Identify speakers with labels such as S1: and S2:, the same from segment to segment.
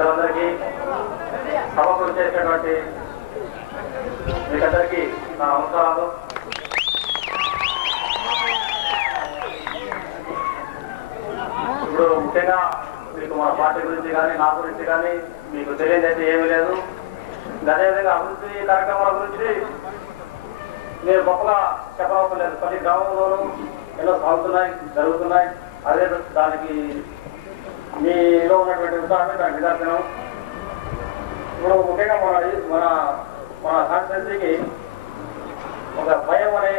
S1: పెద్దలందరికీ సభకు చేసినటువంటి మీకందరికీ నా నమస్కారాలు ఇప్పుడు ముఖ్యంగా మీకు మా పార్టీ గురించి కానీ నా గురించి కానీ మీకు తెలియదైతే ఏమీ లేదు. అదేవిధంగా అభివృద్ధి కార్యక్రమాల గురించి నేను గొప్పగా చెప్పవలసిన లేదు. ప్రతి గ్రామంలోనూ ఎన్నో సాగుతున్నాయి జరుగుతున్నాయి. అదే దానికి మీలో ఉన్నటువంటి ఉత్సాహమే దాని నిదర్శనం ఇప్పుడు ముఖ్యంగా మన మన మన కాన్స్టిట్యున్సీకి ఒక భయం అనే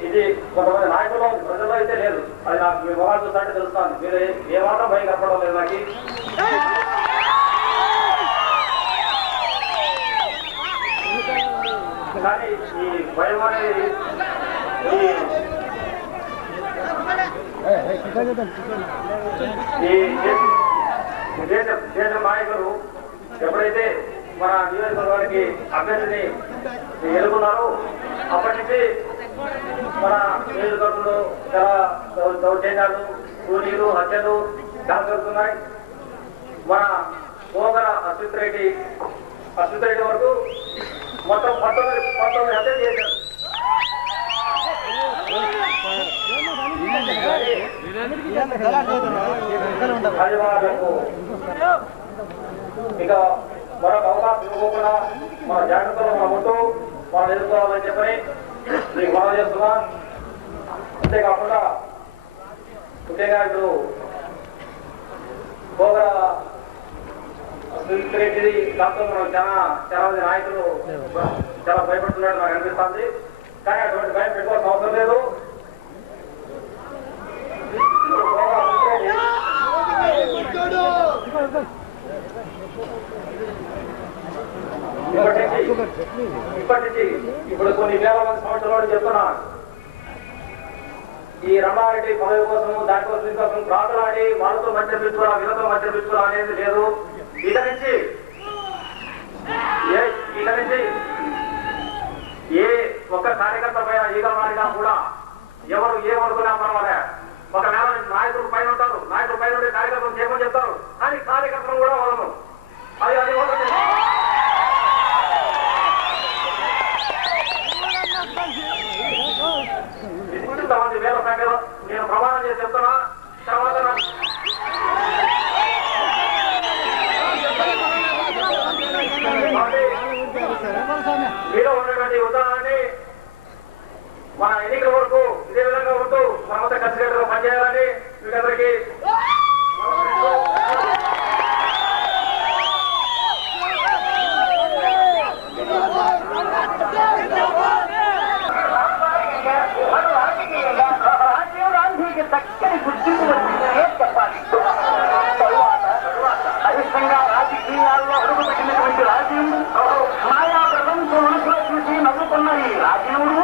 S1: ఇది కొంతమంది నాయకుల్లో ప్రజల్లో అయితే లేదు. అది నాకు మీ మొహాలు చూస్తుంటే తెలుస్తాను మీరు ఏ- ఏమాత్రం భయం కనపడడం లేదు నాకు. కానీ ఈ భయం అనేది ఈ దేశ- నాయకులు ఎప్పుడైతే మన నియోజకవర్గానికి అభ్యర్థిని ఎదుర్కొన్నారో అప్పటి నుంచి మన నియోజకవర్గంలో చాలా దౌర్జన్యాలు కూలీలు హత్యలు చాలా జరుగుతున్నాయి మన పోగల అశ్విత్ రెడ్డి అశ్విత్ రెడ్డి వరకు మొత్తం పంతొమ్మిది పంతొమ్మిది హత్యలు చేశారు అది ఇక మరొక అవకాశం ఇవ్వకుండా మన జాగ్రత్తలో మన ఉంటూ మనం ఎదుర్కోవాలని చెప్పని మీకు మనం చేస్తున్నా అంతేకాకుండా ముఖ్యంగా ఇప్పుడు పోగర రెడ్డి దాంతో మనం చాలా చాలా మంది నాయకులు చాలా భయపడుతున్నట్టు నాకు అనిపిస్తుంది కానీ అటువంటి భయం పెట్టుకోవాల్సిన అవసరం లేదు ఇప్పటి నుంచి ఇప్పుడు కొన్ని వేల మంది సంవత్సరాలు చెప్తున్నాను ఈ రమారెడ్డి పదవి కోసము దానికోసం ఇంకోసం ప్రాతలాడి వాళ్ళతో మధ్య పెట్టుకోరా వీళ్ళతో మధ్య పెట్టుకోరా అనేది లేదు. ఇక నుంచి ఇక నుంచి ఏ ఒక్క కార్యకర్త పైన ఈగ మారినా కూడా ఎవరు ఏమనుకున్నా పర్వాలే ఒకవేళ నాయకులు పైన ఉంటారు నాయకులు పైన ఉండే కార్యకర్తలు చేయమని చెప్తారు కానీ కార్యకర్తలు కూడా వదలరు అది అది ఒకటి ఇంతమంది వేల సంఖ్యలో నేను ప్రమాణం చేసి చెప్తున్నా. తర్వాత మీలో ఉన్నటువంటి ఉదాహరణని మన ఎన్నికల వరకు ఇదే విధంగా ఉంటూ మనమంతా కలిసికట్టుగా పనిచేయాలని మీకందరికీ
S2: వ్యక్తంగా రాజకీయాల్లో అడుగుపెట్టినటువంటి రాజీవుడు మాయా ప్రపంచంలో చూసి నవ్వుకున్న ఈ రాజీవుడు